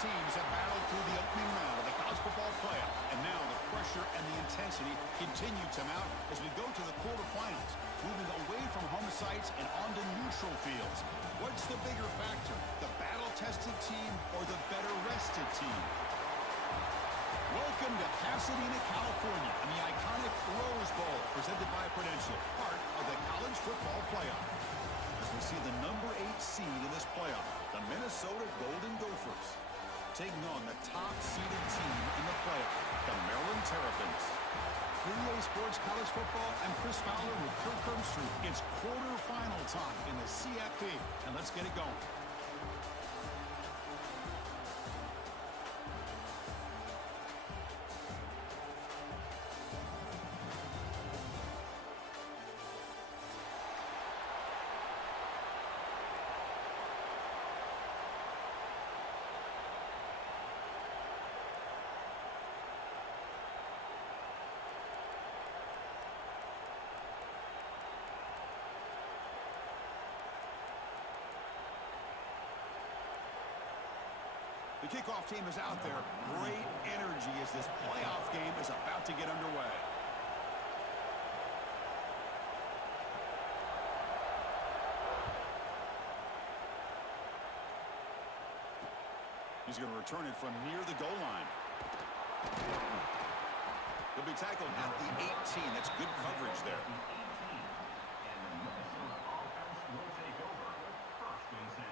teams have battled through the opening round of the college football playoff, and now the pressure and the intensity continue to mount as we go to the quarterfinals, moving away from home sites and onto neutral fields. What's the bigger factor, the battle-tested team or the better-rested team? Welcome to Pasadena, California, and the iconic Rose Bowl, presented by Prudential, part of the college football playoff. As we see the number 8 seed in this playoff, the Minnesota Golden Gophers, taking on the top-seeded team in the playoff, the Maryland Terrapins. For EA Sports College Football, I'm Chris Fowler with Kirk Herbstreit. It's quarterfinal time in the CFP, and let's get it going. The kickoff team is out there. Great energy as this playoff game is about to get underway. He's going to return it from near the goal line. He'll be tackled at the 18. That's good coverage there. And the Minnesota offense will take over with first and 10.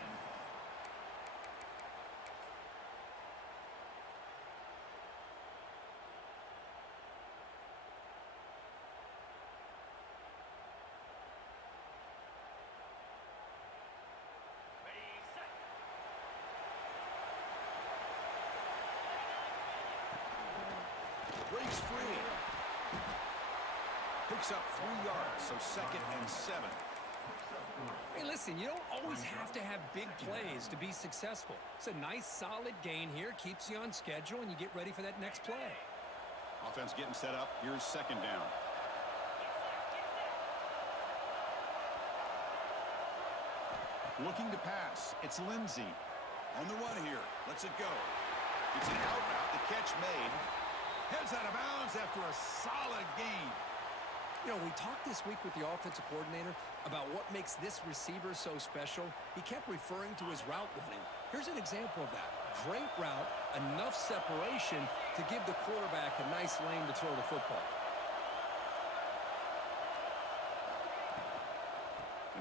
Breaks free. Picks up 3 yards, so 2nd and 7. Hey, listen, you don't always have to have big plays to be successful. It's a nice, solid gain here. Keeps you on schedule, and you get ready for that next play. Offense getting set up. Here's 2nd down. Looking to pass. It's Lindsey. On the run here. Lets it go. It's an out route. The catch made. Heads out of bounds after a solid gain. You know, we talked this week with the offensive coordinator about what makes this receiver so special. He kept referring to his route running. Here's an example of that. Great route, enough separation to give the quarterback a nice lane to throw the football.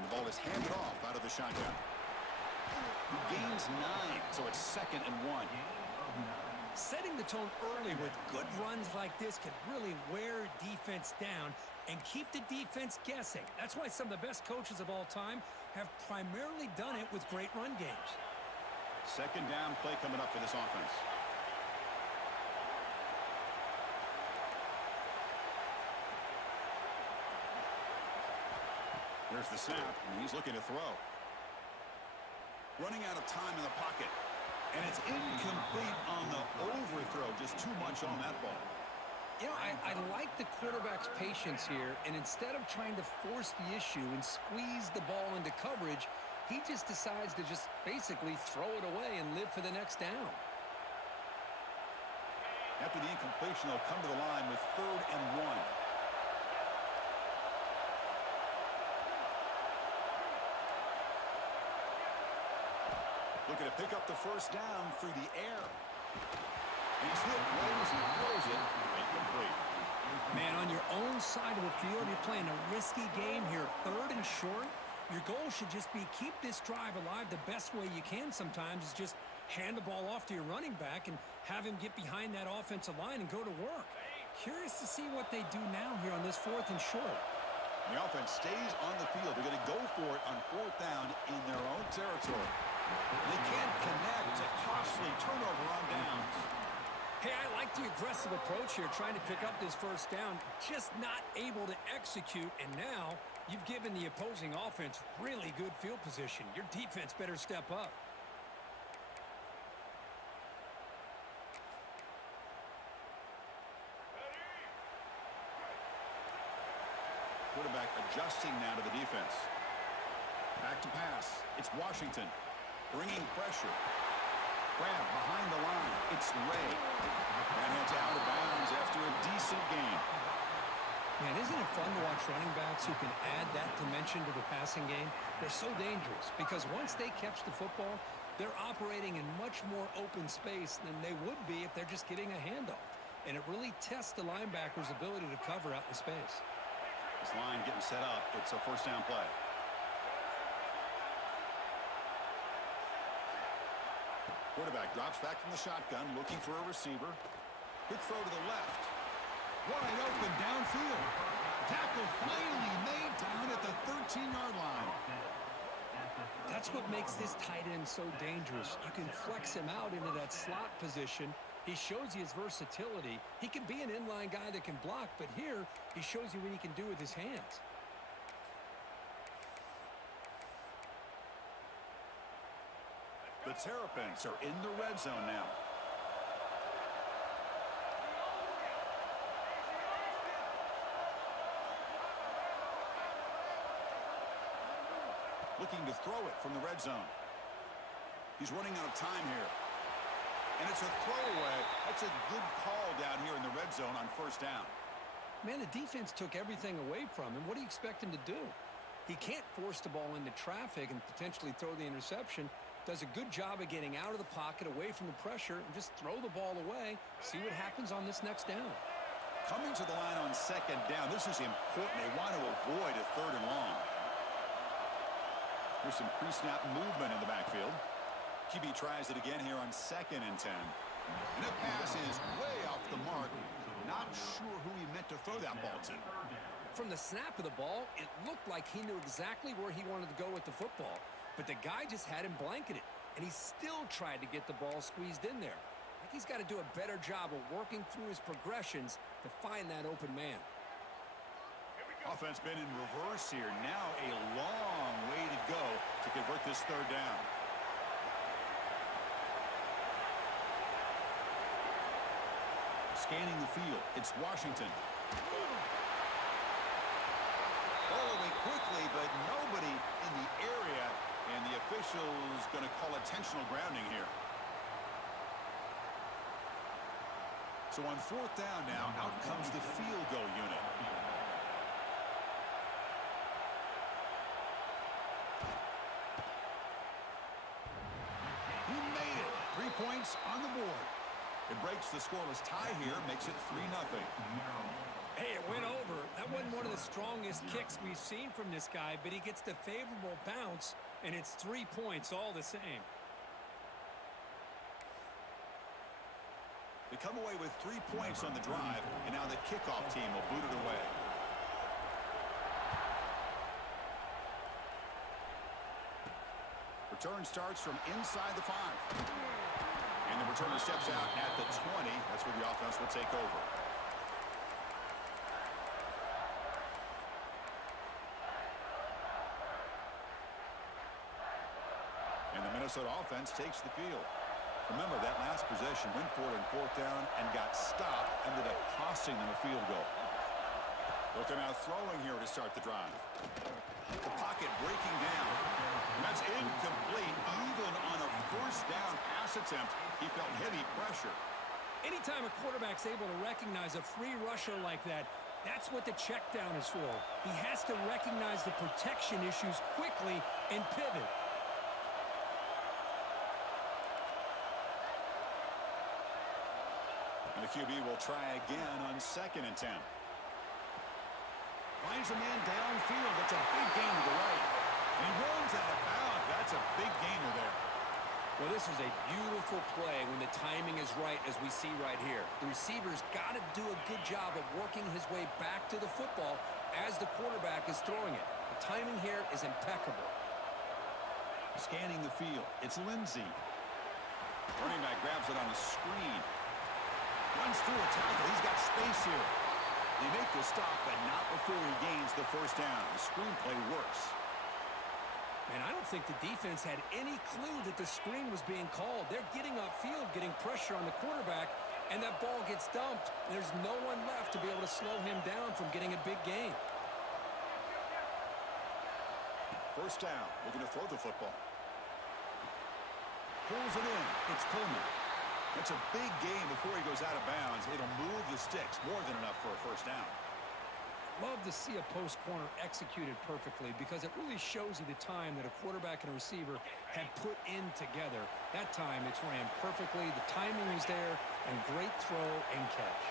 And the ball is handed off out of the shotgun. He gains 9, so it's 2nd and 1. Setting the tone early with good runs like this can really wear defense down and keep the defense guessing. That's why some of the best coaches of all time have primarily done it with great run games. 2nd down play coming up for this offense. There's the snap, and he's looking to throw. Running out of time in the pocket. And it's incomplete on the overthrow. Just too much on that ball. You know, I like the quarterback's patience here, and instead of trying to force the issue and squeeze the ball into coverage, he just decides to just basically throw it away and live for the next down. After the incompletion, they'll come to the line with 3rd and 1. Looking to pick up the 1st down through the air. He's hit right as he throws it. Incomplete. Man, on your own side of the field, you're playing a risky game here. 3rd and short. Your goal should just be keep this drive alive the best way you can sometimes is just hand the ball off to your running back and have him get behind that offensive line and go to work. Curious to see what they do now here on this 4th and short. The offense stays on the field. They're going to go for it on 4th down in their own territory. They can't connect. It's a costly turnover on downs. Hey, I like the aggressive approach here, trying to pick up this 1st down, just not able to execute, and now you've given the opposing offense really good field position. Your defense better step up. Quarterback adjusting now to the defense. Back to pass. It's Washington bringing pressure. grab behind the line. It's Ray. That heads out of bounds after a decent gain. Man, isn't it fun to watch running backs who can add that dimension to the passing game? They're so dangerous because once they catch the football, they're operating in much more open space than they would be if they're just getting a handoff. And it really tests the linebacker's ability to cover out in space. This line getting set up. It's a first down play. Quarterback drops back from the shotgun, looking for a receiver. Quick throw to the left. Wide open downfield. Tackle finally made down at the 13-yard line. That's what makes this tight end so dangerous. You can flex him out into that slot position. He shows you his versatility. He can be an inline guy that can block, but here he shows you what he can do with his hands. The Terrapins are in the red zone now. Looking to throw it from the red zone. He's running out of time here. And it's a throwaway. That's a good call down here in the red zone on first down. Man, the defense took everything away from him. What do you expect him to do? He can't force the ball into traffic and potentially throw the interception. Does a good job of getting out of the pocket, away from the pressure, and just throw the ball away. See what happens on this next down. Coming to the line on second down. This is important. They want to avoid a third and long. There's some pre-snap movement in the backfield. QB tries it again here on 2nd and 10. And that pass is way off the mark. Not sure who he meant to throw that ball to. From the snap of the ball, it looked like he knew exactly where he wanted to go with the football. But the guy just had him blanketed. And he still tried to get the ball squeezed in there. I think he's got to do a better job of working through his progressions to find that open man. Offense been in reverse here. Now a long way to go to convert this third down. Scanning the field, it's Washington. Ball away quickly, but nobody in the area, and the official's going to call intentional grounding here. So on fourth down now, out comes the field goal unit. He made it. 3 points on the board. It breaks the scoreless tie here, makes it 3-0. Hey, it went over. That wasn't one of the strongest kicks we've seen from this guy, but he gets the favorable bounce, and it's 3 points all the same. They come away with 3 points on the drive, and now the kickoff team will boot it away. Return starts from inside the 5. And the returner steps out at the 20. That's where the offense will take over. And the Minnesota offense takes the field. Remember, that last possession went for it on fourth down and got stopped, ended up costing them a field goal. Looking out throwing here to start the drive. The pocket breaking down. And that's incomplete. Even on a first down pass attempt, he felt heavy pressure. Anytime a quarterback's able to recognize a free rusher like that, that's what the check down is for. He has to recognize the protection issues quickly and pivot. And the QB will try again on 2nd and 10. Finds a man downfield. That's a big gain to the right. And he runs out of bounds. That's a big gainer there. Well, this is a beautiful play when the timing is right, as we see right here. The receiver's got to do a good job of working his way back to the football as the quarterback is throwing it. The timing here is impeccable. Scanning the field, it's Lindsey. Running back grabs it on a screen. Runs through a tackle. He's got space here. They make the stop, but not before he gains the first down. The screenplay works. And I don't think the defense had any clue that the screen was being called. They're getting upfield, getting pressure on the quarterback, and that ball gets dumped. There's no one left to be able to slow him down from getting a big gain. First down. Looking to throw the football. Pulls it in. It's Coleman. That's a big game before he goes out of bounds. It'll move the sticks. More than enough for a first down. Love to see a post corner executed perfectly because it really shows you the time that a quarterback and a receiver had put in together. That time it's ran perfectly. The timing was there, and great throw and catch.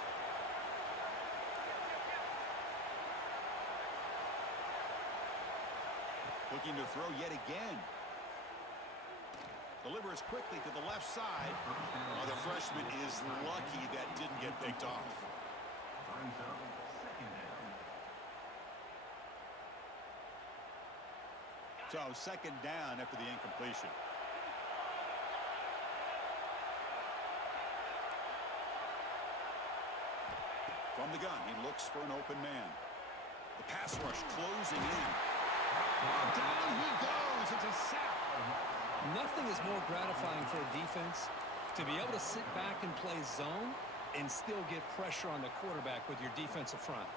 Looking to throw yet again. Delivers quickly to the left side. Oh, the freshman is lucky that didn't get picked off. Brings up second down. So second down after the incompletion. From the gun, he looks for an open man. The pass rush closing in. Down he goes. It's a sack. Nothing is more gratifying for a defense to be able to sit back and play zone and still get pressure on the quarterback with your defensive front.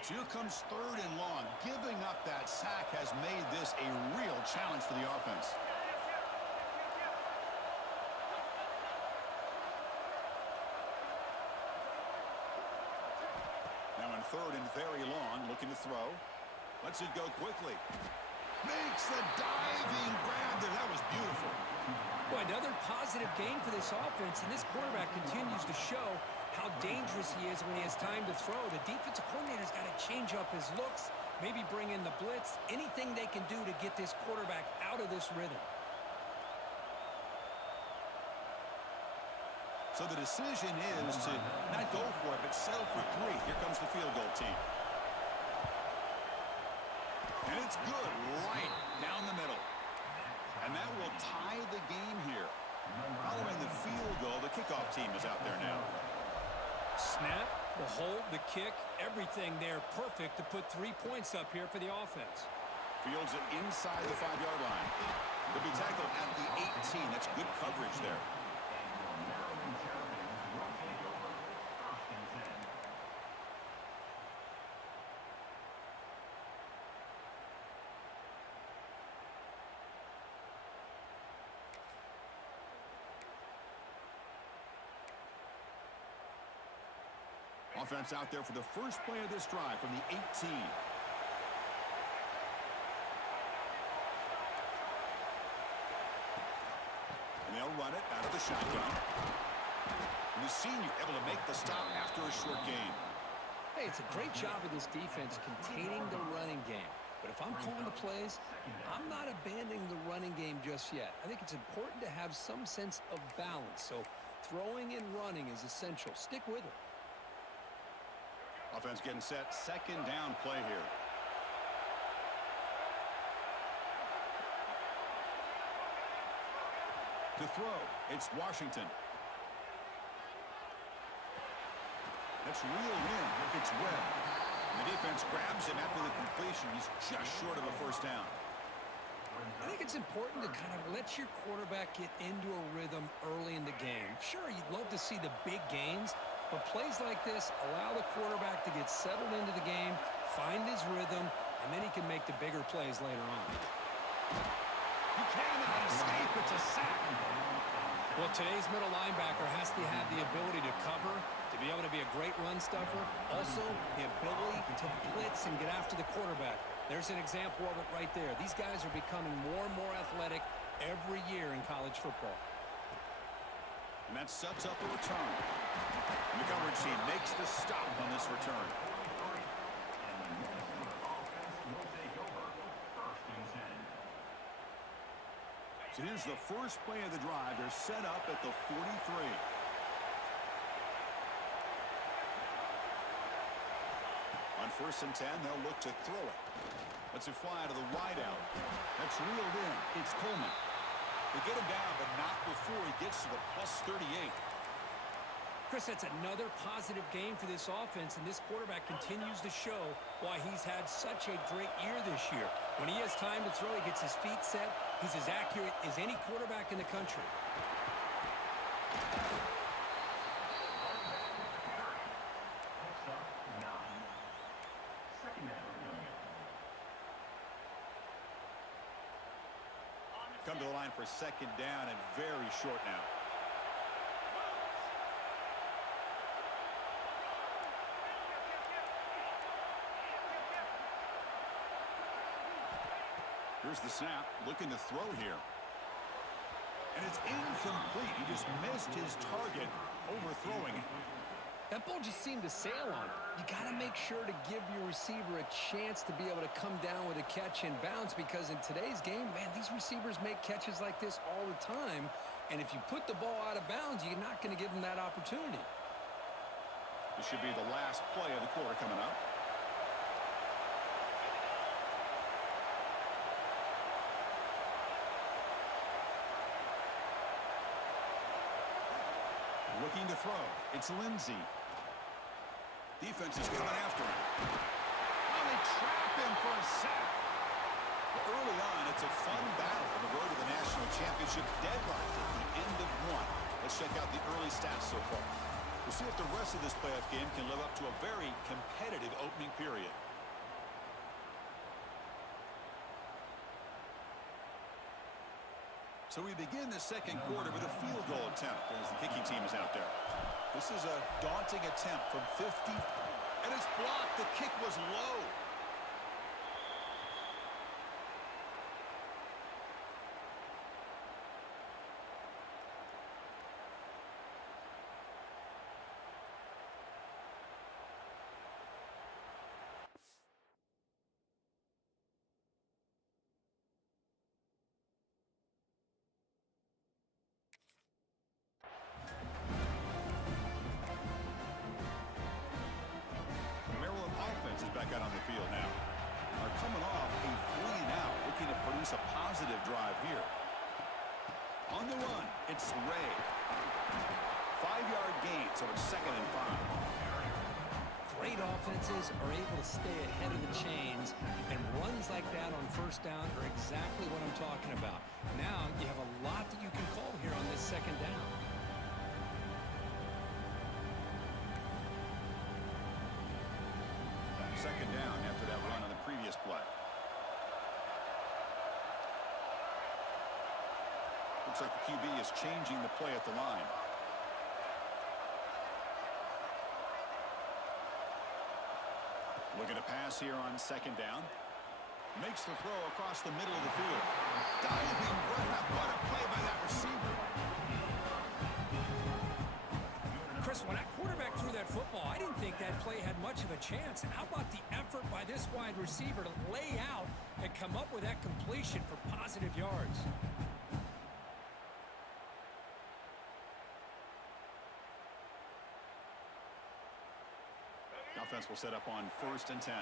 So here comes third and long. Giving up that sack has made this a real challenge for the offense. Now in third and very long, looking to throw. Lets it go quickly. Makes the diving grab there. That was beautiful. Boy, another positive game for this offense, and this quarterback continues to show how dangerous he is when he has time to throw. The defensive coordinator's got to change up his looks, maybe bring in the blitz, anything they can do to get this quarterback out of this rhythm. So the decision is to not go for it, but settle for three. Here comes the field goal team. And it's good right down the middle. And that will tie the game here. Following the field goal, the kickoff team is out there now. Snap, the hold, the kick, everything there perfect to put 3 points up here for the offense. Fields it inside the 5-yard line. They'll be tackled at the 18. That's good coverage there. Offense out there for the first play of this drive from the 18. And they'll run it out of the shotgun. And the senior able to make the stop after a short gain. Hey, it's a great job of this defense containing the running game. But if I'm calling the plays, I'm not abandoning the running game just yet. I think it's important to have some sense of balance. So throwing and running is essential. Stick with it. Offense getting set. Second down play here. To throw, it's Washington. That's reeled in. It's Webb. The defense grabs him after the completion. He's just short of a first down. I think it's important to kind of let your quarterback get into a rhythm early in the game. Sure, you'd love to see the big gains, but plays like this allow the quarterback to get settled into the game, find his rhythm, and then he can make the bigger plays later on. He cannot escape. It's a sack. Well, today's middle linebacker has to have the ability to cover, to be able to be a great run stuffer, also the ability to blitz and get after the quarterback. There's an example of it right there. These guys are becoming more and more athletic every year in college football. And that sets up a return. And the coverage team makes the stop on this return. So here's the first play of the drive. They're set up at the 43. On 1st and 10, they'll look to throw it. Lets it fly to the wideout. That's reeled in. It's Coleman. They get him down, but not before he gets to the +38. Chris, that's another positive game for this offense, and this quarterback continues to show why he's had such a great year this year. When he has time to throw, he gets his feet set. He's as accurate as any quarterback in the country. come to the line for second down and very short now. Here's the snap, looking to throw here. And it's incomplete. He just missed his target, overthrowing it. That ball just seemed to sail on it. You got to make sure to give your receiver a chance to be able to come down with a catch and bounce, because in today's game, man, these receivers make catches like this all the time. And if you put the ball out of bounds, you're not going to give them that opportunity. This should be the last play of the quarter coming up. Looking to throw. It's Lindsey. Defense is coming after him. Oh, they trap him for a sack. Well, early on, it's a fun battle on the road to the national championship, deadlocked at the end of one. Let's check out the early stats so far. We'll see if the rest of this playoff game can live up to a very competitive opening period. So we begin the second quarter with a field goal attempt as the kicking team is out there. This is a daunting attempt from 50, and it's blocked. The kick was low. Back out on the field now. Are coming off a 3-and-out, looking to produce a positive drive here. On the run, it's Ray. 5-yard gain, so it's 2nd and 5. Great offenses are able to stay ahead of the chains, and runs like that on first down are exactly what I'm talking about. Now you have a lot that you can call here on this second down. Second down after that run on the previous play. Looks like the QB is changing the play at the line. Looking to pass here on second down. Makes the throw across the middle of the field. Diving grab. What a play by that receiver. Chris, when that quarterback threw that football, I didn't think that play had much of a chance. How about the effort by this wide receiver to lay out and come up with that completion for positive yards? Offense will set up on 1st and 10.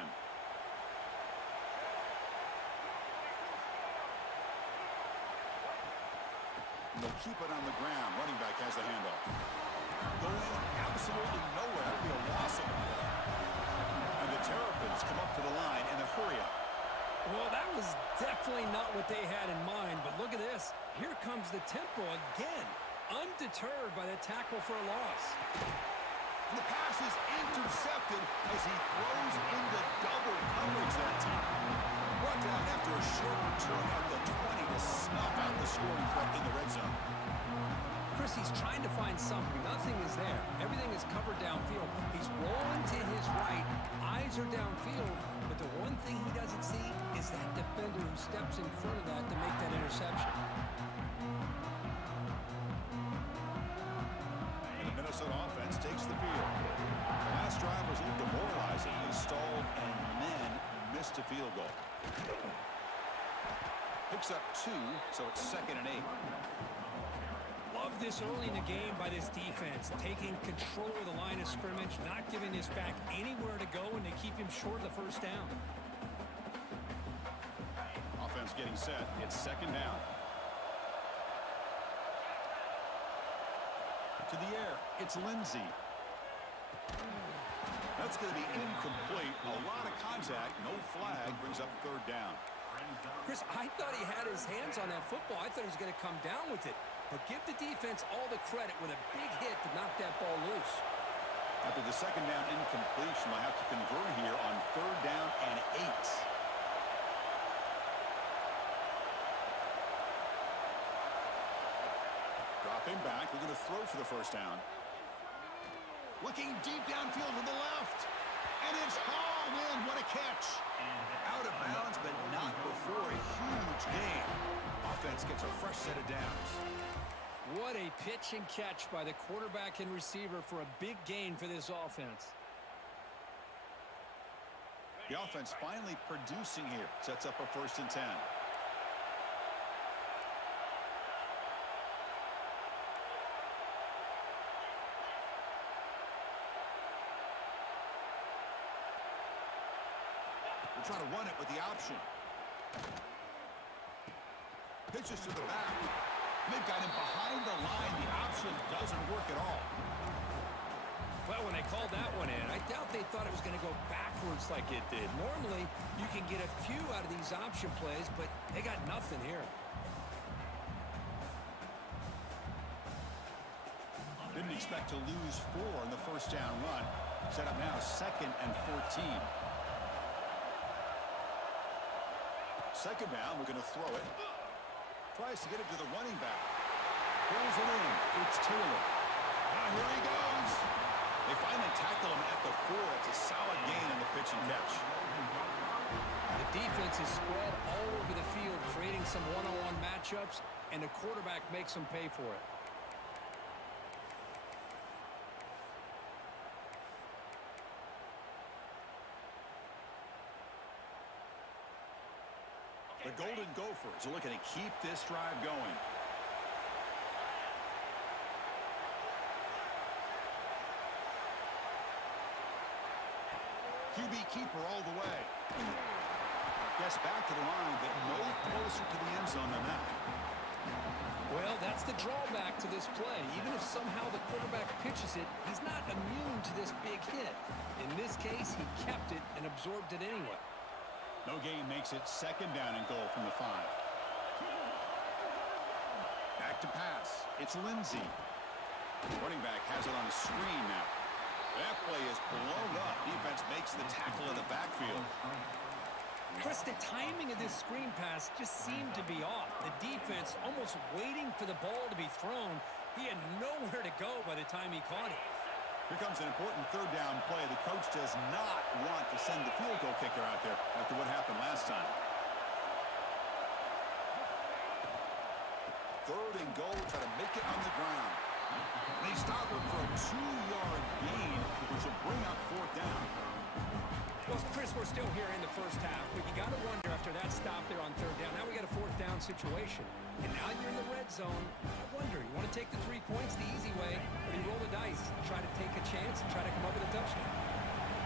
And they'll keep it on the ground. Running back has the handoff. Going absolutely nowhere. That'll be a loss of it. And the Terrapins come up to the line in a hurry up. Well, that was definitely not what they had in mind, but look at this. Here comes the tempo again, undeterred by the tackle for a loss. And the pass is intercepted as he throws into double coverage that time. Brought down after a short return at the 20 to snuff out the scoring threat in the red zone. Chris, he's trying to find something. Nothing is there. Everything is covered downfield. He's rolling to his right. Eyes are downfield. But the one thing he doesn't see is that defender who steps in front of that to make that interception. And the Minnesota offense takes the field. Last drive was a little demoralizing. They stalled and then missed a field goal. Picks up 2, so it's 2nd and 8. Love this early in the game by this defense, taking control of the line of scrimmage, not giving this back anywhere to go, and to keep him short of the first down. Offense getting set. It's 2nd down. To the air. It's Lindsey. That's going to be incomplete. A lot of contact. No flag. Brings up 3rd down. Chris, I thought he had his hands on that football. I thought he was going to come down with it. But give the defense all the credit with a big hit to knock that ball loose. After the 2nd down incompletion, they'll have to convert here on 3rd down and 8. Dropping back. We're going to throw for the first down. Looking deep downfield to the left. And it's hauled in. What a catch. Out of bounds, but not before a huge gain. Offense gets a fresh set of downs. What a pitch and catch by the quarterback and receiver for a big gain for this offense. The offense finally producing here. Sets up a 1st and 10. We'll try to run it with the option. Pitches to the back. They've got him behind the line. The option doesn't work at all. Well, when they called that one in, I doubt they thought it was going to go backwards like it did. Normally, you can get a few out of these option plays, but they got nothing here. Didn't expect to lose 4 in the first down run. Set up now 2nd and 14. Second down, we're going to throw it. Tries to get it to the running back. Pulls it in. It's Taylor. Here he goes. They finally tackle him at the 4. It's a solid gain on the pitch and catch. The defense is spread all over the field, creating some one-on-one matchups, and the quarterback makes them pay for it. The Golden Gophers are looking to keep this drive going. QB keeper all the way. Gets back to the line, but no closer to the end zone than that. Well, that's the drawback to this play. Even if somehow the quarterback pitches it, he's not immune to this big hit. In this case, he kept it and absorbed it anyway. No gain makes it 2nd down and goal from the 5. Back to pass. It's Lindsey. Running back has it on a screen now. That play is blown up. Defense makes the tackle in the backfield. Chris, the timing of this screen pass just seemed to be off. The defense almost waiting for the ball to be thrown. He had nowhere to go by the time he caught it. Here comes an important 3rd down play. The coach does not want to send the field goal kicker out there after what happened last time. 3rd and goal. Try to make it on the ground. They stop him for a 2-yard gain, which will bring up 4th down. Well, Chris, we're still here in the first half, but you got to wonder after that stop there on 3rd down. Now we got a 4th down situation. And now you're in the red zone. I wonder, you want to take the 3 points the easy way, or do you roll the dice, try to take a chance and try to come up with a touchdown?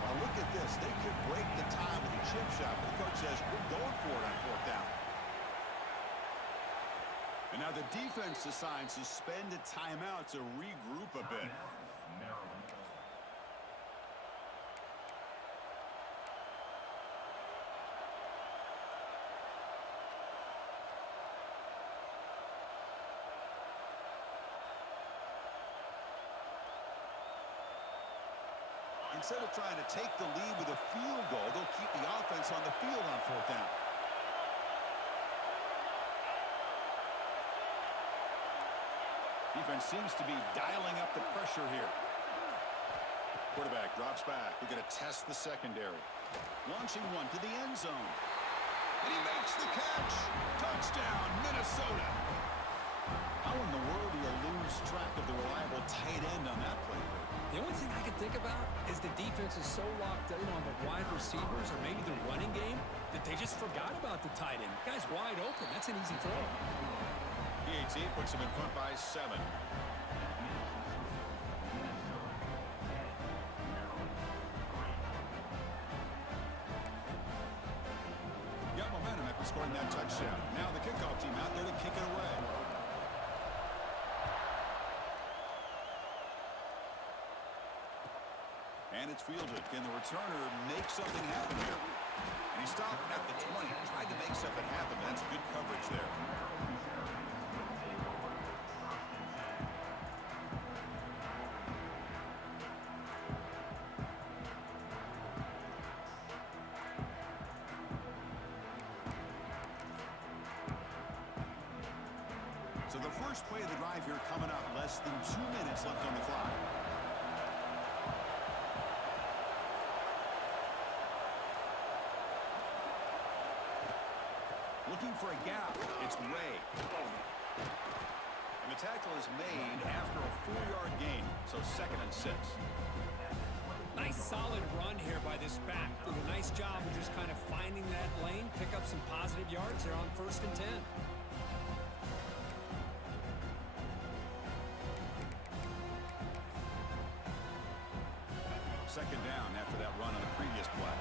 Well, look at this. They could break the tie with a chip shot, but the coach says we're going for it on 4th down. And now the defense decides to spend a timeout to regroup a bit. Instead of trying to take the lead with a field goal, they'll keep the offense on the field on 4th down. Defense seems to be dialing up the pressure here. Quarterback drops back. We're going to test the secondary. Launching one to the end zone. And he makes the catch. Touchdown, Minnesota. How in the world do you lose track of the reliable tight end on that play? The only thing I can think about is the defense is so locked in on the wide receivers or maybe the running game that they just forgot about the tight end. The guy's wide open. That's an easy throw. PAT puts him in front by 7. Got momentum after scoring that touchdown. Now the kickoff team out there to kick it away. And it's fielded. Can the returner make something happen here? And he stopped at the 20. Tried to make something happen, but that's good coverage there. So the first play of the drive here coming up. Less than 2 minutes left on the clock. Looking for a gap. It's Ray. And the tackle is made after a 4-yard gain. So 2nd and 6. Nice solid run here by this back. Did a nice job of just kind of finding that lane, pick up some positive yards there on 1st and 10. Second down after that run on the previous play.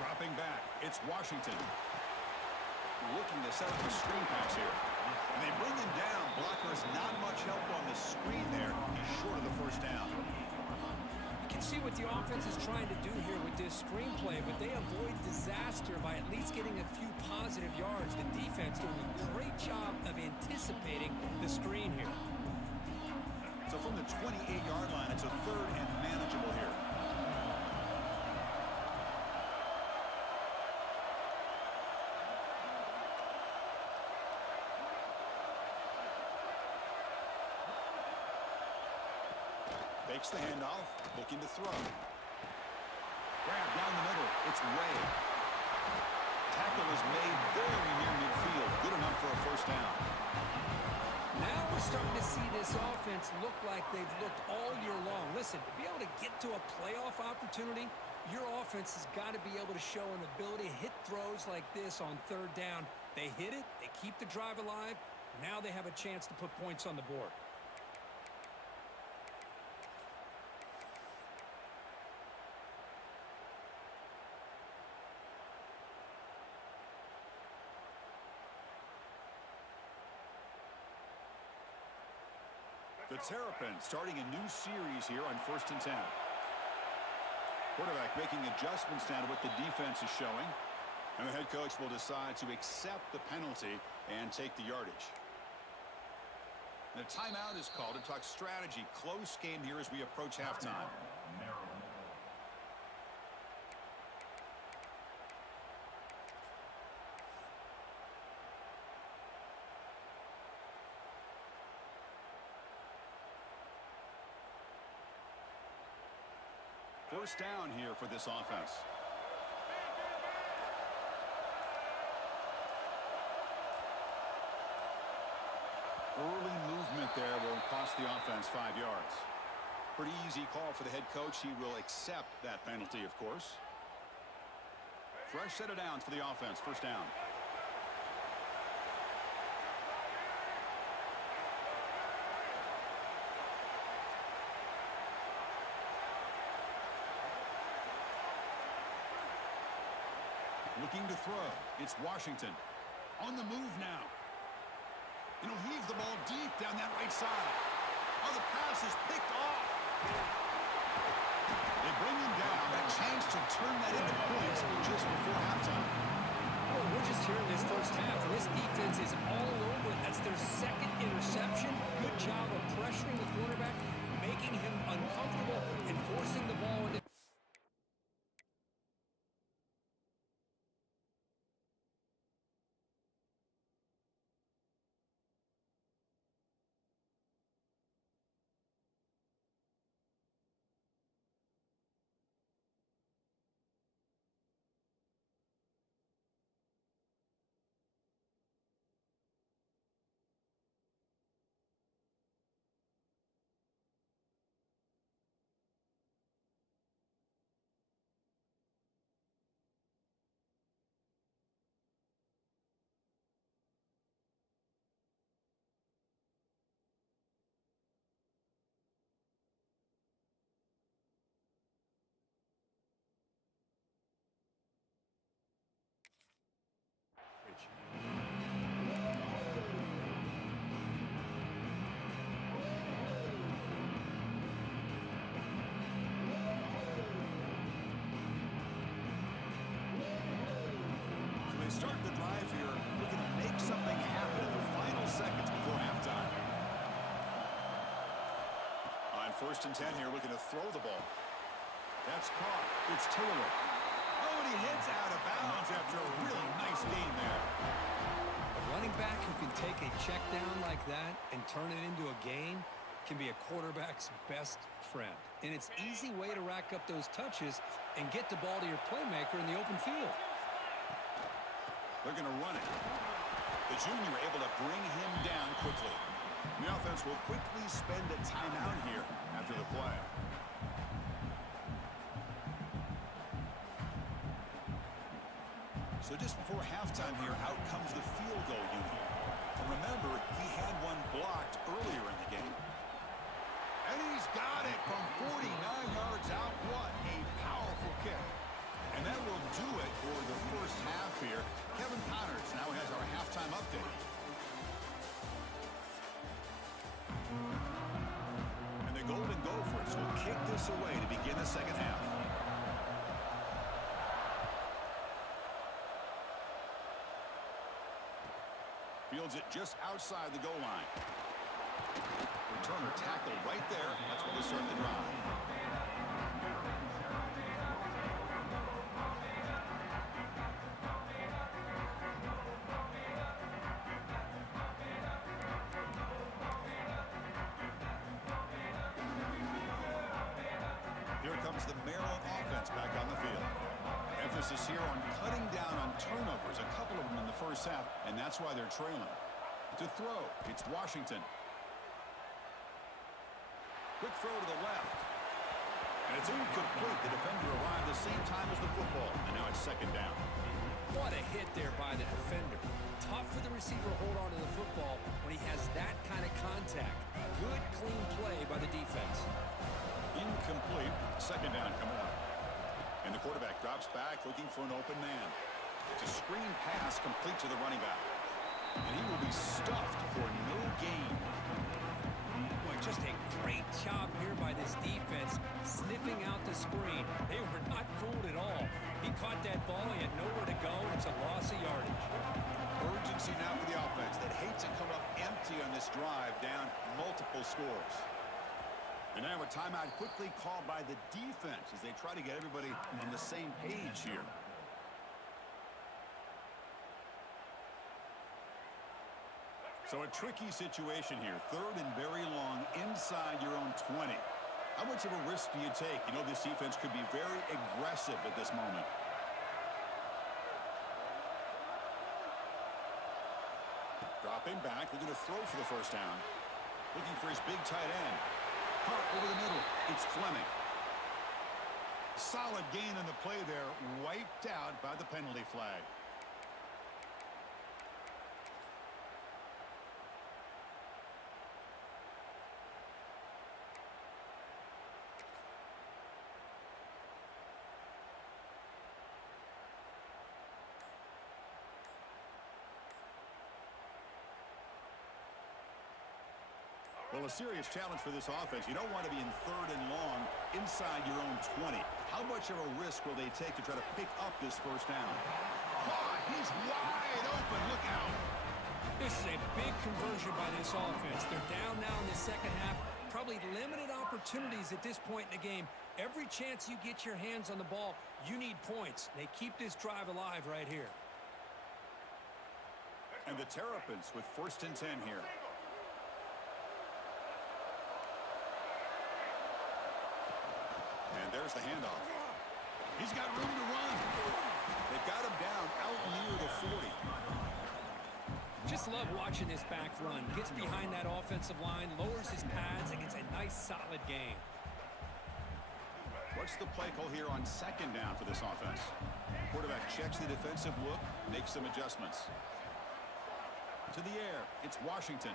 Dropping back, it's Washington. Looking to set up a screen pass here. And they bring him down. Blocker's not much help on the screen there. He's short of the first down. You can see what the offense is trying to do here with this screenplay, but they avoid disaster by at least getting a few positive yards. The defense doing a great job of anticipating the screen here. So from the 28-yard line, it's a 3rd and manageable here. Fakes the handoff, looking to throw. Grab down the middle. It's Ray. Tackle is made very near midfield. Good enough for a first down. Now we're starting to see this offense look like they've looked all year long. Listen, to be able to get to a playoff opportunity, your offense has got to be able to show an ability to hit throws like this on 3rd down. They hit it, they keep the drive alive. Now they have a chance to put points on the board. The Terrapins starting a new series here on 1st and 10. Quarterback making adjustments now to what the defense is showing. And the head coach will decide to accept the penalty and take the yardage. The timeout is called to talk strategy. Close game here as we approach halftime. First down here for this offense. Early movement there will cost the offense 5 yards. Pretty easy call for the head coach. He will accept that penalty, of course. Fresh set of downs for the offense. First down. Looking to throw. It's Washington. On the move now. And he'll heave the ball deep down that right side. Oh, the pass is picked off. They bring him down. A chance to turn that into points just before halftime. Oh, we're just here in this first half, and this defense is all over it. That's their 2nd interception. Good job of pressuring the quarterback, making him uncomfortable, and forcing the ball into... First and 10 here, looking to throw the ball. That's caught. It's Taylor. Oh, and he hits out of bounds after a really nice gain there. A running back who can take a check down like that and turn it into a gain can be a quarterback's best friend. And it's an easy way to rack up those touches and get the ball to your playmaker in the open field. They're going to run it. The junior able to bring him down quickly. The offense will quickly spend a timeout here after the play. So just before halftime here, out comes the field goal unit. And remember, he had one blocked earlier in the game. And he's got it from 49 yards out. What a powerful kick. And that will do it for the first half here. Kevin Connors now has our halftime update. And the Golden Gophers will kick this away to begin the second half. Fields it just outside the goal line. Returner tackled right there. That's where they start the drive. Here comes the Maryland offense back on the field. Emphasis here on cutting down on turnovers, a couple of them in the first half, and that's why they're trailing. To throw, it's Washington. Quick throw to the left. And it's incomplete. The defender arrived the same time as the football, and now it's second down. What a hit there by the defender. Tough for the receiver to hold on to the football when he has that kind of contact. Good, clean play by the defense. Incomplete. Second down coming up. And the quarterback drops back looking for an open man. It's a screen pass complete to the running back. And he will be stuffed for no gain. Boy, just a great job here by this defense, sniffing out the screen. They were not fooled at all. He caught that ball. He had nowhere to go. It's a loss of yardage. Urgency now for the offense that hates to come up empty on this drive, down multiple scores. And now a timeout quickly called by the defense as they try to get everybody on the same page here. So a tricky situation here. Third and very long inside your own 20. How much of a risk do you take? You know, this defense could be very aggressive at this moment. Dropping back, looking to throw for the first down. Looking for his big tight end. Caught over the middle. It's Fleming. Solid gain on the play there. Wiped out by the penalty flag. Well, a serious challenge for this offense. You don't want to be in third and long inside your own 20. How much of a risk will they take to try to pick up this first down? Oh, he's wide open. Look out. This is a big conversion by this offense. They're down now in the second half. Probably limited opportunities at this point in the game. Every chance you get your hands on the ball, you need points. They keep this drive alive right here. And the Terrapins with first and 10 here. And there's the handoff. He's got room to run. They've got him down out near the 40. Just love watching this back run. Gets behind that offensive line, lowers his pads, and gets a nice solid gain. What's the play call here on second down for this offense? Quarterback checks the defensive look, makes some adjustments. To the air, it's Washington.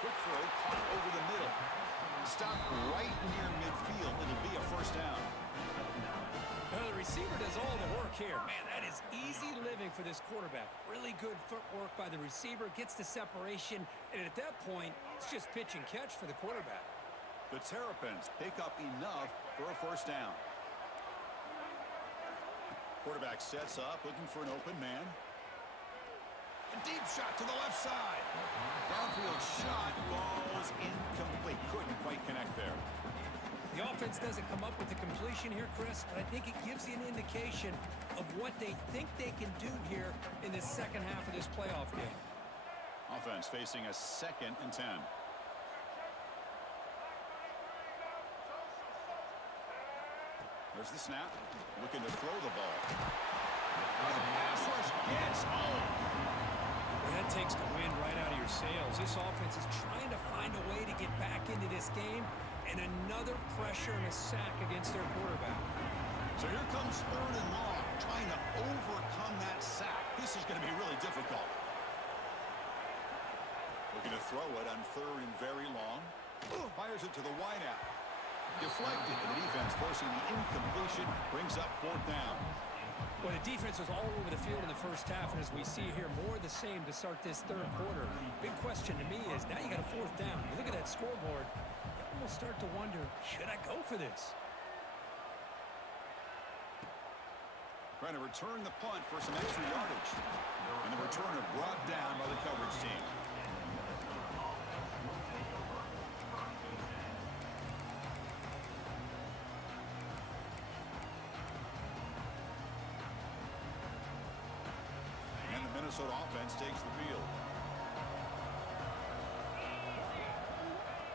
Quick throw, caught over the middle. Stopped right near midfield. It'll be a first down. Well, the receiver does all the work here. Man, that is easy living for this quarterback. Really good footwork by the receiver, gets the separation, and at that point, it's just pitch and catch for the quarterback. The Terrapins pick up enough for a first down. Quarterback sets up, looking for an open man. A deep shot to the left side. Downfield shot falls incomplete. Couldn't quite connect there. The offense doesn't come up with the completion here, Chris, but I think it gives you an indication of what they think they can do here in the second half of this playoff game. Offense facing a 2nd and 10. There's the snap. Looking to throw the ball. The pass rush gets home. Well, that takes the wind right out of your sails. This offense is trying to find a way to get back into this game, and another pressure and a sack against their quarterback. So here comes 3rd and long, trying to overcome that sack. This is going to be really difficult. Looking to throw it on 3rd and very long. Fires it to the wideout. Deflected, and the defense forcing the incompletion, brings up 4th down. Well, the defense was all over the field in the first half, and as we see here, more of the same to start this 3rd quarter. Big question to me is, now you got a 4th down. You look at that scoreboard, you almost start to wonder, should I go for this? Trying to return the punt for some extra yardage. And the returner brought down by the coverage team. And the Minnesota offense takes the field.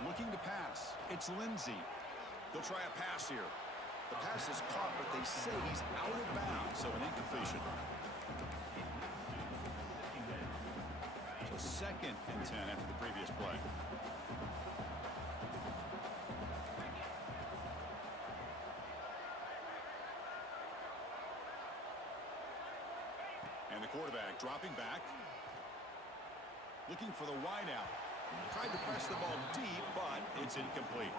Looking to pass. It's Lindsey. They'll try a pass here. The pass is caught, but they say he's out of bounds, so an incompletion. So 2nd and 10 after the previous play. And the quarterback dropping back. Looking for the wideout. Tried to press the ball deep, but it's incomplete.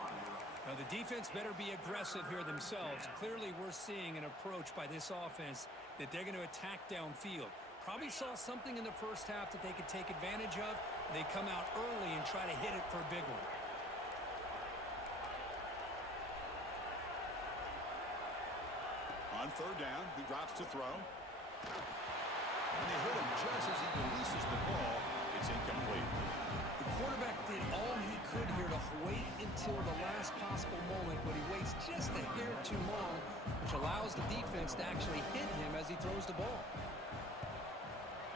Now, the defense better be aggressive here themselves. Clearly, we're seeing an approach by this offense that they're going to attack downfield. Probably saw something in the first half that they could take advantage of. They come out early and try to hit it for a big one. On 3rd down, he drops to throw. And they hit him just as he releases the ball. It's incomplete. The quarterback did all he could here to wait until the last possible moment, but he waits just a hair too long, which allows the defense to actually hit him as he throws the ball.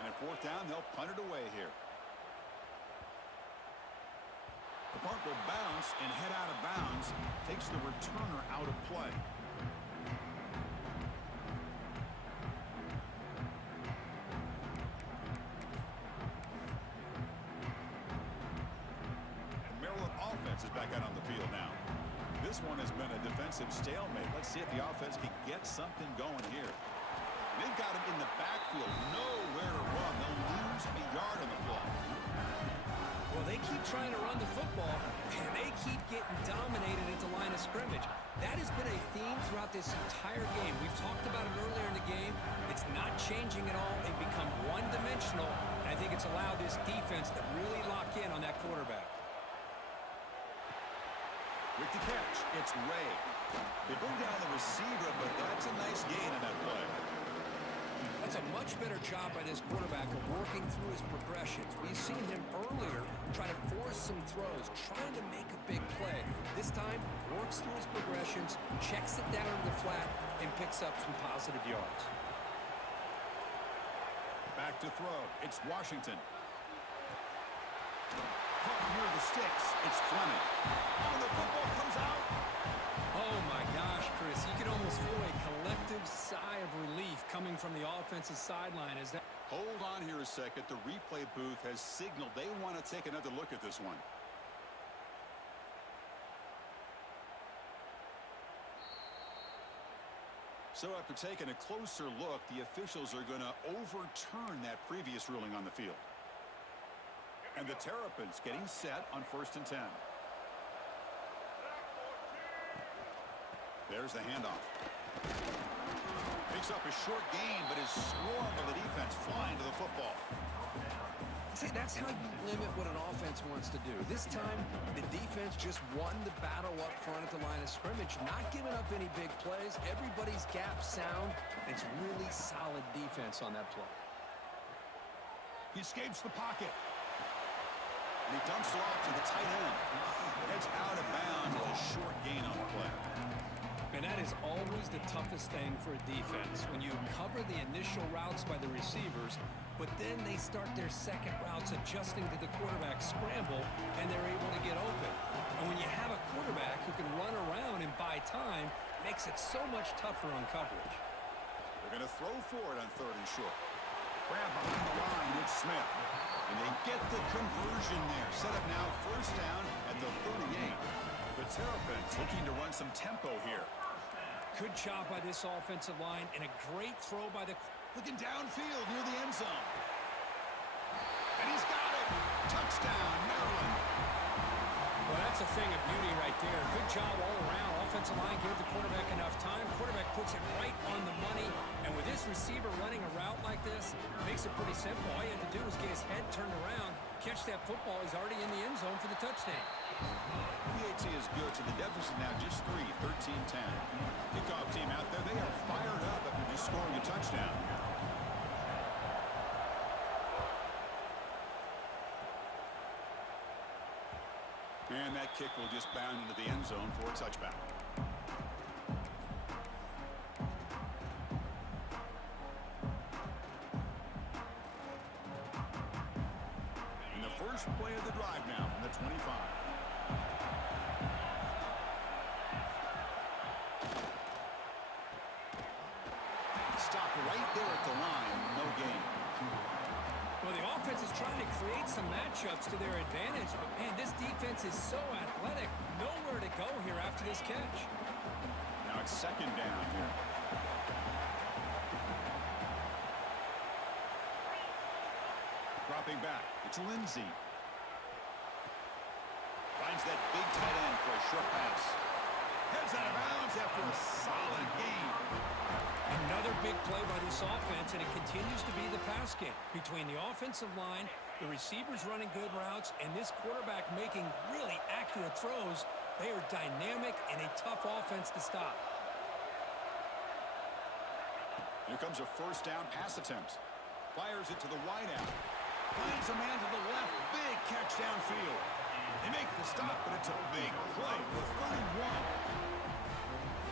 And at 4th down, they'll punt it away here. The punt will bounce and head out of bounds. Takes the returner out of play. Is back out on the field now. This one has been a defensive stalemate. Let's see if the offense can get something going here. They've got him in the backfield, nowhere to run. They'll lose a yard on the play. Well, they keep trying to run the football, and they keep getting dominated at the line of scrimmage. That has been a theme throughout this entire game. We've talked about it earlier in the game. It's not changing at all. They've become one-dimensional, and I think it's allowed this defense to really lock in on that quarterback. With the catch, it's Ray. They bring down the receiver, but that's a nice gain in that play. That's a much better job by this quarterback of working through his progressions. We've seen him earlier try to force some throws, trying to make a big play. This time, works through his progressions, checks it down to the flat, and picks up some positive yards. Back to throw. It's Washington. Caught near the sticks. It's Fleming. Oh, the football comes out. Oh, my gosh, Chris. You can almost feel a collective sigh of relief coming from the offensive sideline. As that. Hold on here a second. The replay booth has signaled they want to take another look at this one. So after taking a closer look, the officials are going to overturn that previous ruling on the field. And the Terrapins getting set on 1st and 10. There's the handoff. Picks up a short gain, but is swarmed by the defense flying to the football. See, that's how you limit what an offense wants to do. This time, the defense just won the battle up front at the line of scrimmage, not giving up any big plays. Everybody's gap sound. It's really solid defense on that play. He escapes the pocket. And he dumps it off to the tight end. It's out of bounds. It's a short gain on the play. And that is always the toughest thing for a defense, when you cover the initial routes by the receivers, but then they start their second routes adjusting to the quarterback scramble, and they're able to get open. And when you have a quarterback who can run around and buy time, it makes it so much tougher on coverage. They're going to throw for it on 3rd and short. Grab behind the line with Smith. And they get the conversion there. Set up now 1st down at the 38. The Terrapins looking to run some tempo here. Good job by this offensive line, and a great throw by the... Looking downfield near the end zone. And he's got it. Touchdown, Maryland. Well, that's a thing of beauty right there. Good job all around. Offensive line gave the quarterback enough time. Quarterback puts it right on the money. And with this receiver running a route like this, makes it pretty simple. All you had to do was get his head turned around, catch that football. He's already in the end zone for the touchdown. PAT is good, so the deficit now just 3, 13-10. Kickoff team out there. They are fired up after just scoring a touchdown. And that kick will just bound into the end zone for a touchback. And the first play of the drive now from the 25. Stop right there at the line. No gain. Well, the offense is trying to create some matchups to their advantage, but man, this defense is so athletic. Nowhere to go here after this catch. Now it's 2nd down here. Dropping back. It's Lindsey. Finds that big tight end for a short pass. Heads out of bounds after a solid gain. Another big play by this offense, and it continues to be the pass game. Between the offensive line, the receivers running good routes, and this quarterback making really accurate throws, they are dynamic and a tough offense to stop. Here comes a 1st down pass attempt. Fires it to the wideout. Finds a man to the left. Big catch downfield. They make the stop, but it's a big play for 31.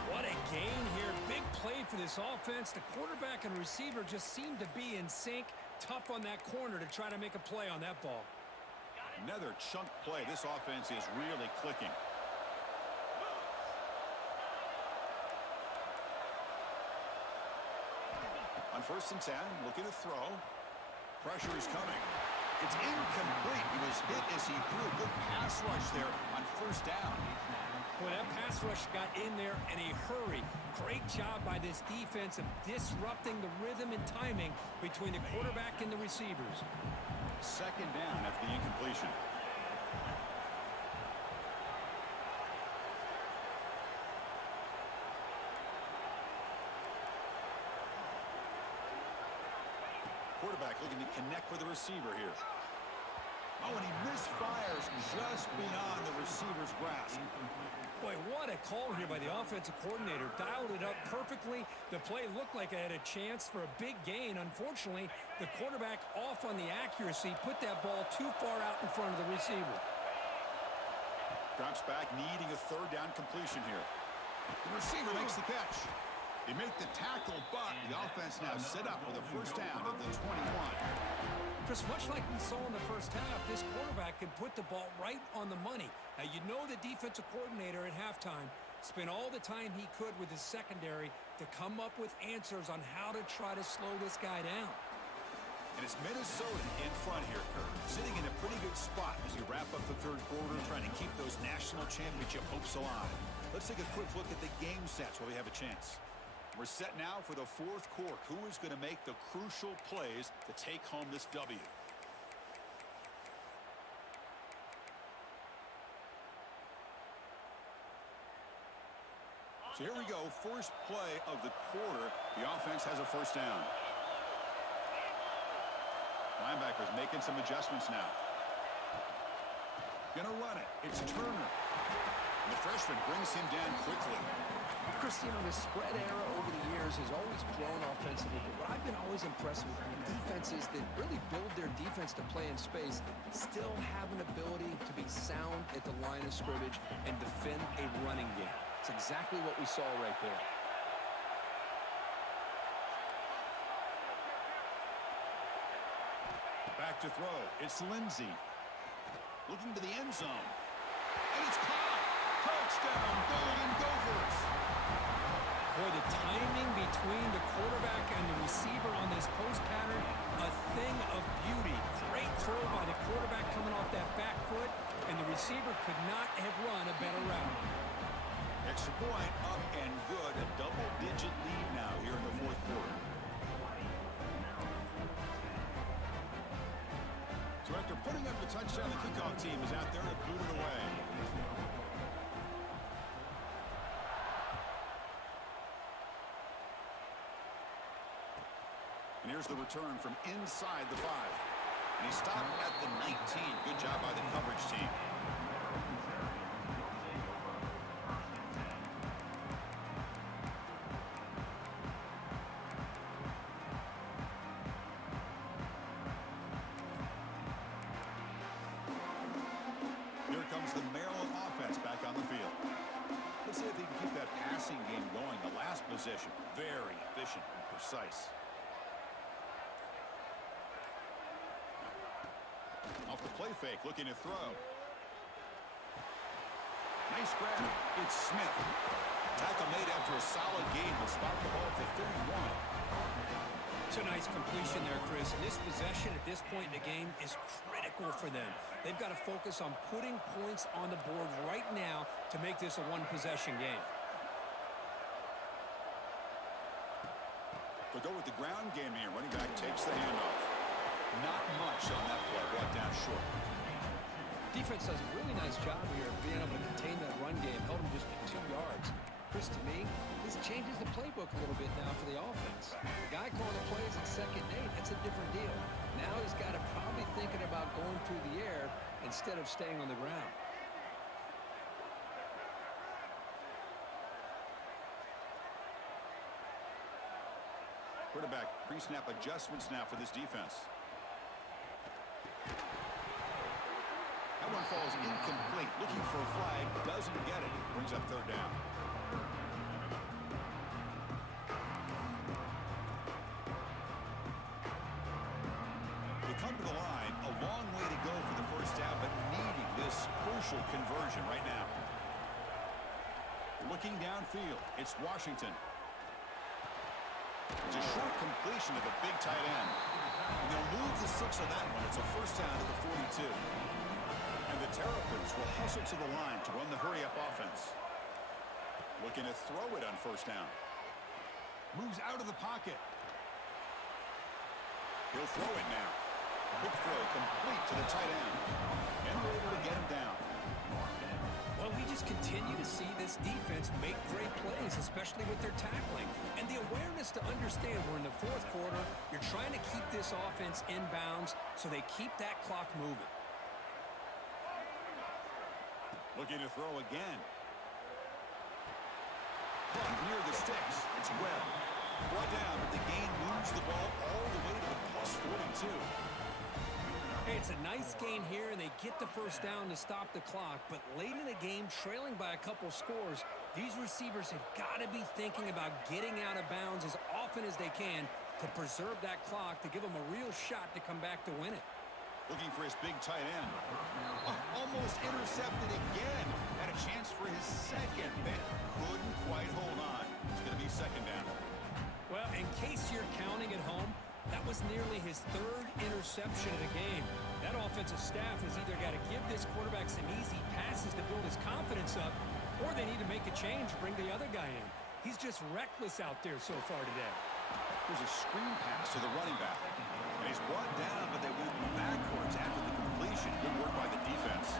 What a gain here. Big play for this offense. The quarterback and receiver just seem to be in sync. Tough on that corner to try to make a play on that ball. Another chunk play. This offense is really clicking. On 1st and 10, looking to throw. Pressure is coming. It's incomplete. He was hit as he threw a good pass rush there on 1st down. Well, that pass rush got in there in a hurry. Great job by this defense of disrupting the rhythm and timing between the quarterback and the receivers. 2nd down after the incompletion. Quarterback looking to connect with the receiver here. Oh, and he misfires just beyond the receiver's grasp. Boy, what a call here by the offensive coordinator. Dialed it up perfectly. The play looked like it had a chance for a big gain. Unfortunately, the quarterback off on the accuracy, put that ball too far out in front of the receiver. Drops back, needing a 3rd down completion here. The receiver makes the catch. They make the tackle, but the offense now set up with a 1st down at the 21. Chris, much like we saw in the first half, this quarterback can put the ball right on the money. Now, you know the defensive coordinator at halftime spent all the time he could with his secondary to come up with answers on how to try to slow this guy down. And it's Minnesota in front here, Kurt, sitting in a pretty good spot as you wrap up the 3rd quarter, trying to keep those national championship hopes alive. Let's take a quick look at the game sets while we have a chance. We're set now for the 4th quarter. Who is going to make the crucial plays to take home this W? So here we go. First play of the quarter. The offense has a 1st down. Linebackers making some adjustments now. Gonna run it. It's Turner. And the freshman brings him down quickly. Chris, you know, the spread era over the years has always grown offensively, but what I've been always impressed with defenses that really build their defense to play in space still have an ability to be sound at the line of scrimmage and defend a running game. It's exactly what we saw right there. Back to throw. It's Lindsey. Looking to the end zone. And it's caught. Touchdown, Golden Gophers. Boy, the timing between the quarterback and the receiver on this post pattern, a thing of beauty. Great throw by the quarterback coming off that back foot, and the receiver could not have run a better route. Extra point, up and good. A double-digit lead now here in the fourth quarter. So after putting up the touchdown, the kickoff team is out there to boot it away. And here's the return from inside the 5. And he stopped at the 19. Good job by the coverage team. Here comes the Maryland offense back on the field. Let's see if they can keep that passing game going. The last possession, very efficient and precise. Off the play fake, looking to throw. Nice grab. It's Smith. Tackle made after a solid gain. Will spot the ball at the 31. It's a nice completion there, Chris. And this possession at this point in the game is critical for them. They've got to focus on putting points on the board right now to make this a one-possession game. They'll go with the ground game here. Running back takes the handoff. Not much on that play. Brought down short. Defense does a really nice job here of being able to contain that run game. Held him just to 2 yards. Chris, to me, this changes the playbook a little bit now for the offense. The guy calling the plays at 2nd and 8, that's a different deal. Now he's got to probably thinking about going through the air instead of staying on the ground. Quarterback pre-snap adjustments now for this defense. That one falls incomplete. Looking for a flag. Doesn't get it. Brings up 3rd down. They come to the line. A long way to go for the 1st down, but needing this crucial conversion right now. Looking downfield. It's Washington. It's a short completion to the big tight end. And they'll lose the 6 on that one. It's a 1st down at the 42. And the Terrapins will hustle to the line to run the hurry-up offense. Looking to throw it on 1st down. Moves out of the pocket. He'll throw it now. Quick throw complete to the tight end. And they're able to get him down. Well, we just continue to see this defense make great plays, especially with their tackling. And the awareness to understand we're in the 4th quarter, you're trying to keep this offense in bounds so they keep that clock moving. Looking to throw again. Caught near the sticks. It's Webb. Brought down, but the gain moves the ball all the way to the +42. Hey, it's a nice gain here, and they get the 1st down to stop the clock. But late in the game, trailing by a couple scores, these receivers have got to be thinking about getting out of bounds as often as they can to preserve that clock, to give them a real shot to come back to win it. Looking for his big tight end. Almost intercepted again. Had a chance for his 2nd, but couldn't quite hold on. It's going to be 2nd down. Well, in case you're counting at home, that was nearly his 3rd interception of the game. That offensive staff has either got to give this quarterback some easy passes to build his confidence up, or they need to make a change to bring the other guy in. He's just reckless out there so far today. There's a screen pass to the running back. And he's brought down, but they went backwards after the completion. Good work by the defense.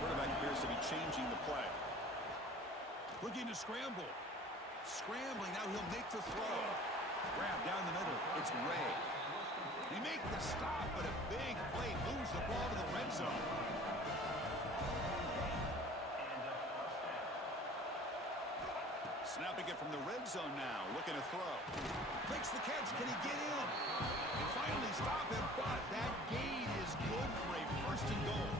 Quarterback appears to be changing the play. Looking to scramble. Scrambling, now he'll make the throw. Grab down the middle. It's Ray. They make the stop, but a big play moves the ball to the red zone. Snapping it from the red zone now. Looking to throw. Makes the catch. Can he get in? And finally stop him, but that gain is good for a first and goal.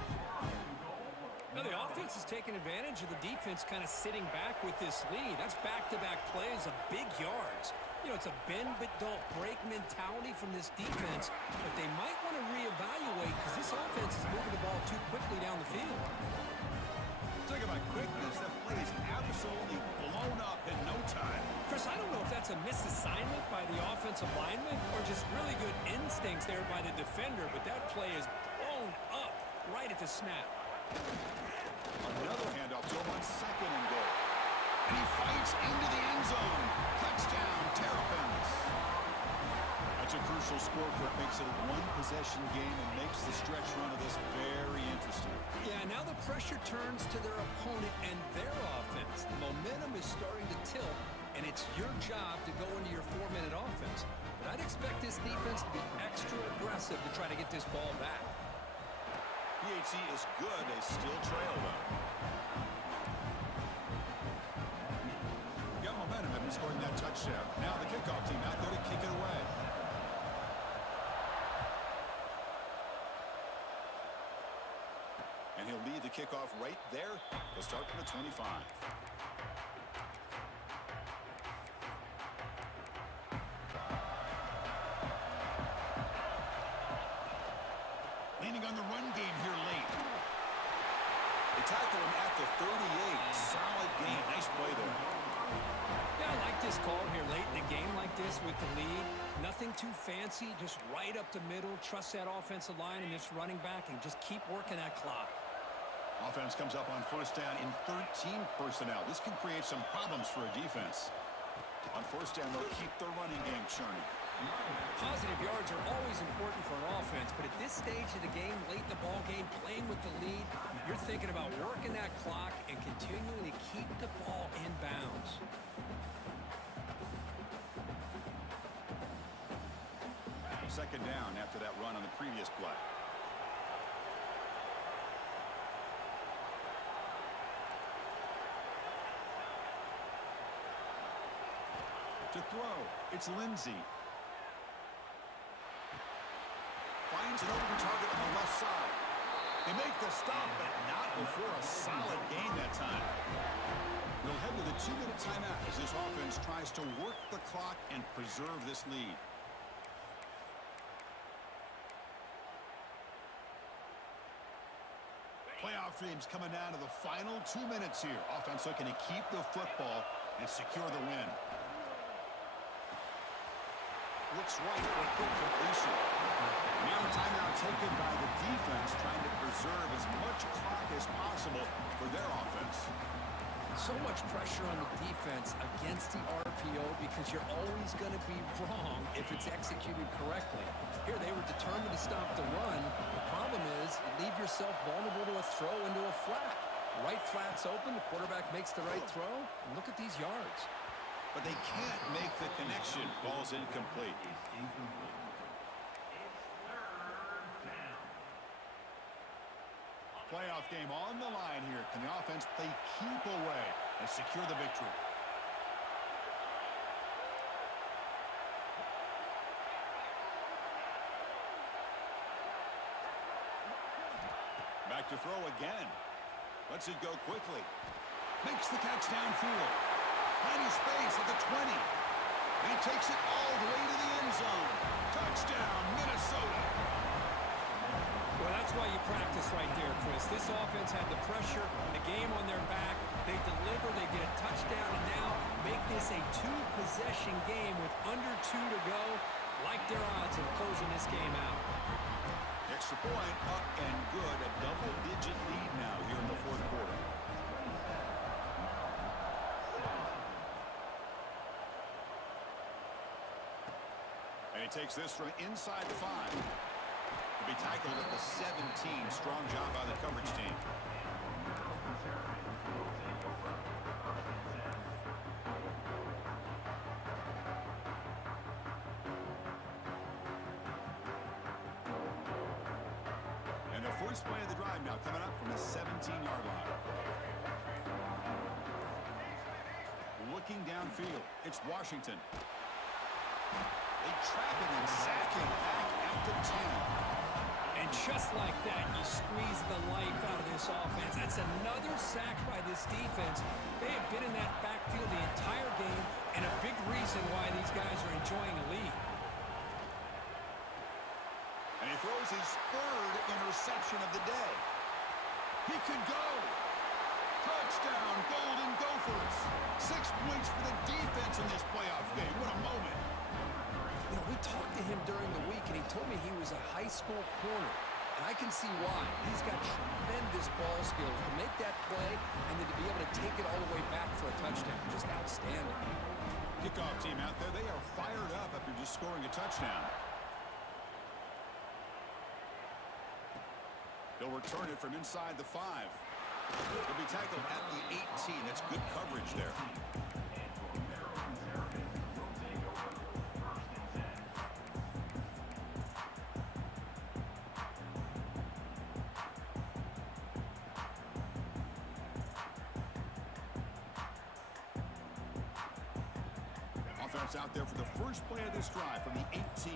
Now the offense is taking advantage of the defense kind of sitting back with this lead. That's back-to-back plays of big yards. You know, it's a bend but don't break mentality from this defense, but they might want to reevaluate because this offense is moving the ball too quickly down the field. Talk about quickness. That play is absolutely blown up in no time. Chris, I don't know if that's a misassignment by the offensive lineman or just really good instincts there by the defender, but that play is blown up right at the snap. Another handoff to him on second and goal. And he fights into the end zone. Touchdown, Terrapins. That's a crucial score for it. Makes it a one-possession game and makes the stretch run of this very interesting. Yeah, now the pressure turns to their opponent and their offense. The momentum is starting to tilt, and it's your job to go into your 4-minute offense. But I'd expect this defense to be extra aggressive to try to get this ball back. PHC is good. They still trail, though. Got momentum after scoring that touchdown. Now the kickoff team out there to kick it away. And he'll lead the kickoff right there. He'll start from the 25. Leaning on the run game here late. They tackle him at the 38. Solid game. Nice play there. Yeah, I like this call here late in a game like this with the lead. Nothing too fancy, just right up the middle. Trust that offensive line and this running back and just keep working that clock. Offense comes up on first down in 13 personnel. This can create some problems for a defense. On first down, they'll keep their running game churning. Positive yards are always important for an offense, but at this stage of the game, late in the ball game, playing with the lead, you're thinking about working that clock and continuing to keep the ball in bounds. Second down after that run on the previous play. To throw, it's Lindsey. Finds an open target on the left side. They make the stop, but not before a solid gain that time. They'll head to the 2-minute timeout as this offense tries to work the clock and preserve this lead. Playoff dreams coming down to the final 2 minutes here. Offense looking to keep the football and secure the win. Looks right for a quick completion. Now a timeout taken by the defense, trying to preserve as much clock as possible for their offense. So much pressure on the defense against the RPO because you're always going to be wrong if it's executed correctly. Here they were determined to stop the run. The problem is you leave yourself vulnerable to a throw into a flat. Right flat's open, the quarterback makes the right throw, and look at these yards. But they can't make the connection. Ball's incomplete. Playoff game on the line here. Can the offense play keep away and secure the victory? Back to throw again. Lets it go quickly. Makes the catch downfield. Finding space at the 20. And he takes it all the way to the end zone. Touchdown, Minnesota. Well, that's why you practice right there, Chris. This offense had the pressure, the game on their back. They deliver, they get a touchdown, and now make this a 2-possession game with under 2 to go. Like their odds of closing this game out. Extra point up and good. A double-digit lead now here in the fourth quarter. And he takes this from inside the 5. To be tackled at the 17. Strong job by the coverage team. And the first play of the drive now coming up from the 17-yard line. looking downfield. It's Washington. They trap him and sack him back at the 10. And just like that, you squeeze the life out of this offense. That's another sack by this defense. They have been in that backfield the entire game, and a big reason why these guys are enjoying a lead. And he throws his third interception of the day. He could go. Touchdown, Golden Gophers. 6 points for the defense in this playoff game. What a moment. You know, we talked to him during the week, and he told me he was a high school corner. And I can see why. He's got tremendous ball skills to make that play and then to be able to take it all the way back for a touchdown. Just outstanding. Kickoff team out there, they are fired up after just scoring a touchdown. They'll return it from inside the 5. He'll be tackled at the 18. That's good coverage there. Offense out there for the first play of this drive from the 18.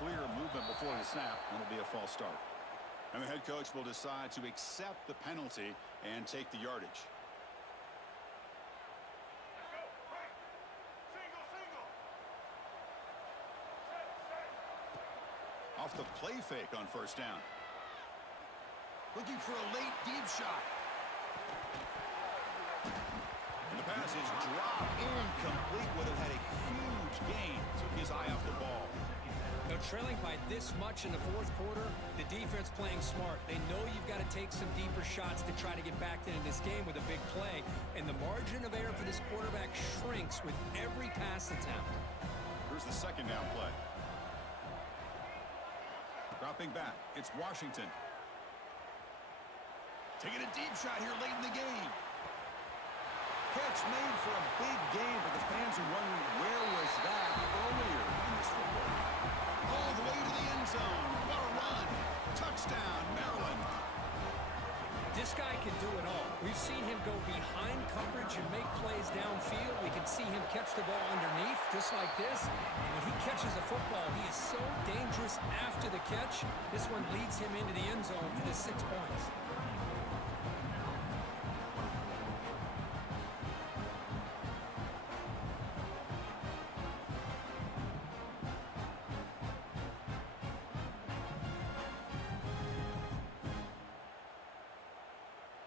Clear movement before the snap, and it'll be a false start. And the head coach will decide to accept the penalty and take the yardage. Off the play fake on first down. Looking for a late deep shot. And the pass is dropped incomplete. Would have had a huge gain. Took his eye off the ball. Now, trailing by this much in the fourth quarter, the defense playing smart. They know you've got to take some deeper shots to try to get back into this game with a big play. And the margin of error for this quarterback shrinks with every pass attempt. Here's the second down play. Dropping back, it's Washington. Taking a deep shot here late in the game. Catch made for a big game, but the fans are wondering where was that earlier in this football. All the way to the end zone. What a run. Touchdown, Maryland. This guy can do it all. We've seen him go behind coverage and make plays downfield. We can see him catch the ball underneath, just like this. And when he catches a football, he is so dangerous after the catch. This one leads him into the end zone for the 6 points.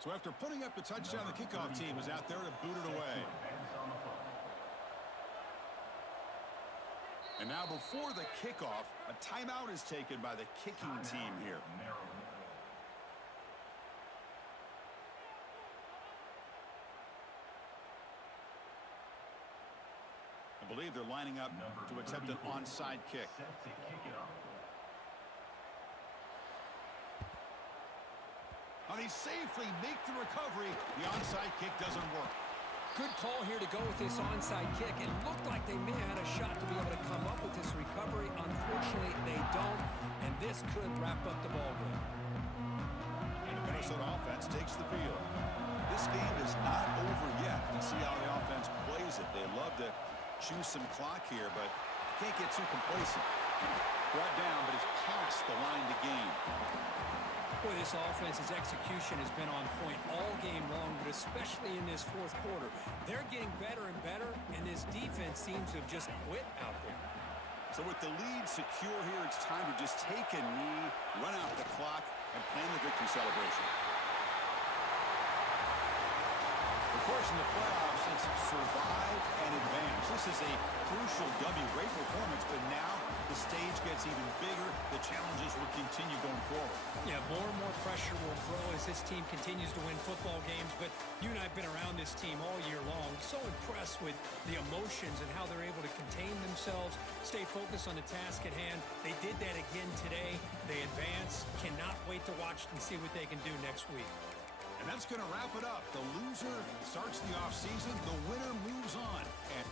So after putting up the touchdown, the kickoff team is out there to boot it away. And now before the kickoff, a timeout is taken by the kicking team here. I believe they're lining up to attempt an onside kick. How they safely make the recovery. The onside kick doesn't work. Good call here to go with this onside kick. It looked like they may have had a shot to be able to come up with this recovery. Unfortunately, they don't, and this could wrap up the ball game. And the Minnesota offense takes the field. This game is not over yet. You see how the offense plays it. They love to chew some clock here, but can't get too complacent. Brought down, but it's past the line to gain. Boy, this offense's execution has been on point all game long, but especially in this fourth quarter. They're getting better and better, and this defense seems to have just quit out there. So with the lead secure here, it's time to just take a knee, run out the clock, and plan the victory celebration. Of course, in the playoffs, it's survive and advance. This is a crucial W. Great performance, but now the stage gets even bigger. The challenges will continue going forward. Yeah, more and more pressure will grow as this team continues to win football games, but you and I have been around this team all year long. So impressed with the emotions and how they're able to contain themselves, stay focused on the task at hand. They did that again today. They advance. Cannot wait to watch and see what they can do next week. And that's going to wrap it up. The loser starts the offseason. The winner moves on. And